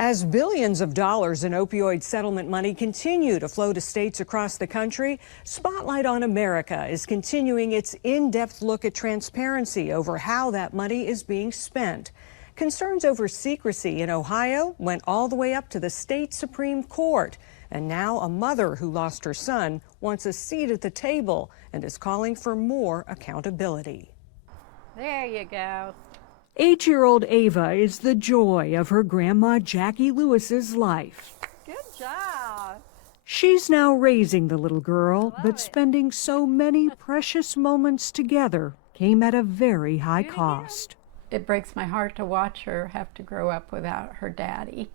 As billions of dollars in opioid settlement money continue to flow to states across the country, Spotlight on America is continuing its in-depth look at transparency over how that money is being spent. Concerns over secrecy in Ohio went all the way up to the state Supreme Court. And now a mother who lost her son wants a seat at the table and is calling for more accountability. There you go. 8-year-old Ava is the joy of her grandma Jackie Lewis's life. Good job. She's now raising the little girl, but spending so many precious moments together came at a very high cost. It breaks my heart to watch her have to grow up without her daddy.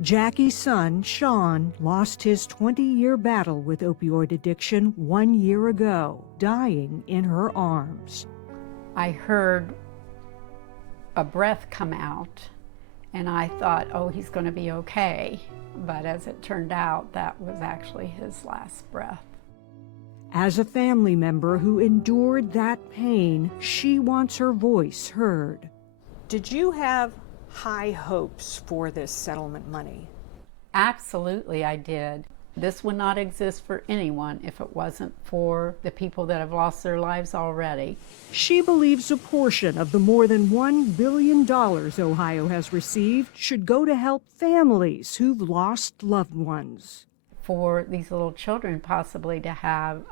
Jackie's son, Sean, lost his 20-year battle with opioid addiction 1 year ago, dying in her arms. I heard a breath come out, and I thought, oh, he's going to be okay. But as it turned out, that was actually his last breath. As a family member who endured that pain, she wants her voice heard. Did you have high hopes for this settlement money? Absolutely, I did. This would not exist for anyone if it wasn't for the people that have lost their lives already. She believes a portion of the more than $1 billion Ohio has received should go to help families who've lost loved ones. For these little children possibly to have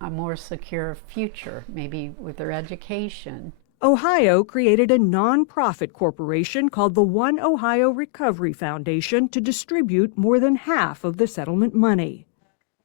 a more secure future, maybe with their education. Ohio created a nonprofit corporation called the One Ohio Recovery Foundation to distribute more than half of the settlement money.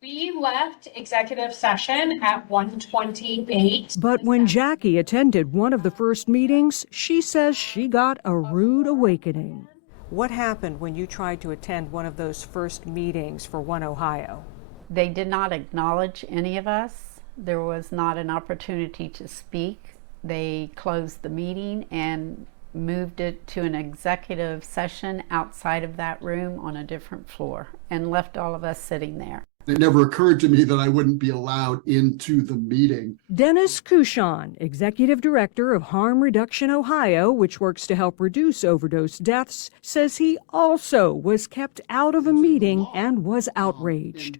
We left executive session at 1:28. But when Jackie attended one of the first meetings, she says she got a rude awakening. What happened when you tried to attend one of those first meetings for One Ohio? They did not acknowledge any of us. There was not an opportunity to speak. They closed the meeting and moved it to an executive session outside of that room on a different floor and left all of us sitting there. It never occurred to me that I wouldn't be allowed into the meeting. Dennis Cushon, Executive Director of Harm Reduction Ohio, which works to help reduce overdose deaths, says he also was kept out of a meeting and was outraged.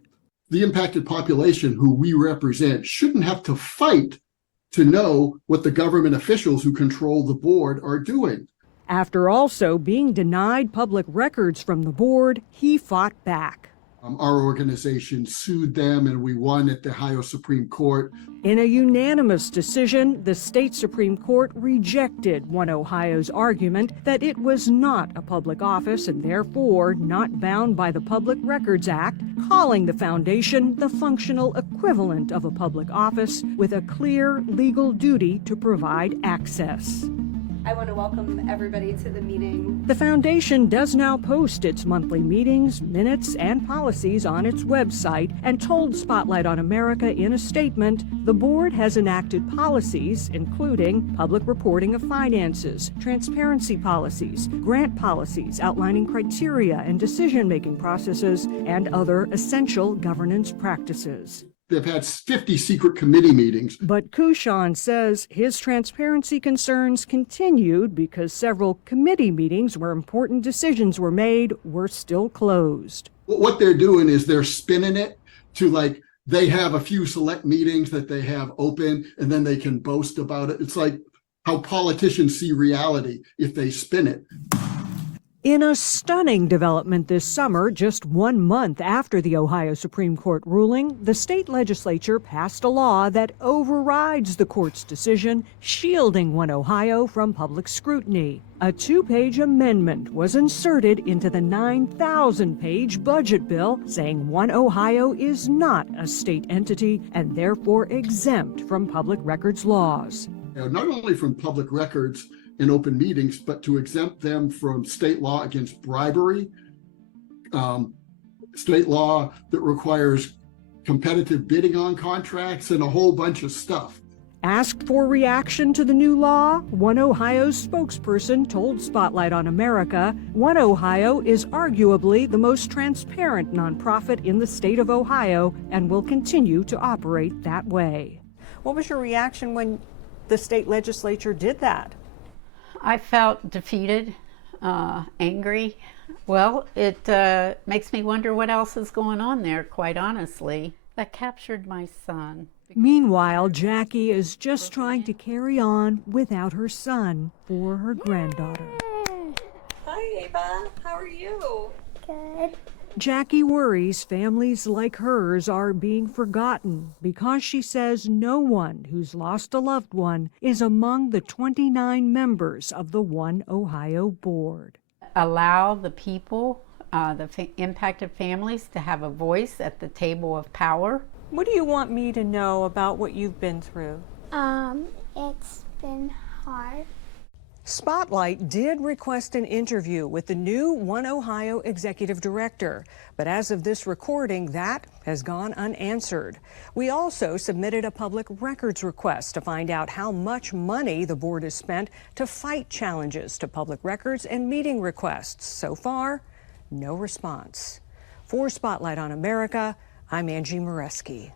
The impacted population who we represent shouldn't have to fight to know what the government officials who control the board are doing. After also being denied public records from the board, he fought back. Our organization sued them and we won at the Ohio Supreme Court. In a unanimous decision, the state Supreme Court rejected One Ohio's argument that it was not a public office and therefore not bound by the Public Records Act, calling the foundation the functional equivalent of a public office with a clear legal duty to provide access. I want to welcome everybody to the meeting. The foundation does now post its monthly meetings, minutes, and policies on its website and told Spotlight on America in a statement the board has enacted policies including public reporting of finances, transparency policies, grant policies outlining criteria and decision-making processes, and other essential governance practices. They've had 50 secret committee meetings. But Cushon says his transparency concerns continued because several committee meetings where important decisions were made were still closed. What they're doing is they're spinning it to like they have a few select meetings that they have open and then they can boast about it. It's like how politicians see reality if they spin it. In a stunning development this summer, just 1 month after the Ohio Supreme Court ruling, the state legislature passed a law that overrides the court's decision, shielding One Ohio from public scrutiny. A 2-page amendment was inserted into the 9,000-page budget bill, saying One Ohio is not a state entity and therefore exempt from public records laws. Not only from public records in open meetings, but to exempt them from state law against bribery, state law that requires competitive bidding on contracts, and a whole bunch of stuff. Asked for reaction to the new law, One Ohio's spokesperson told Spotlight on America, One Ohio is arguably the most transparent nonprofit in the state of Ohio and will continue to operate that way. What was your reaction when the state legislature did that? I felt defeated. Angry. Well, it makes me wonder what else is going on there, quite honestly. That captured my son. Meanwhile, Jackie is just trying to carry on without her son or her granddaughter. Hi, Ava. How are you? Good. Jackie worries families like hers are being forgotten because she says no one who's lost a loved one is among the 29 members of the One Ohio board. Allow the people, impacted families, to have a voice at the table of power. What do you want me to know about what you've been through? It's been hard. Spotlight did request an interview with the new One Ohio executive director, but as of this recording, that has gone unanswered. We also submitted a public records request to find out how much money the board has spent to fight challenges to public records and meeting requests. So far, no response. For Spotlight on America, I'm Angie Moreschi.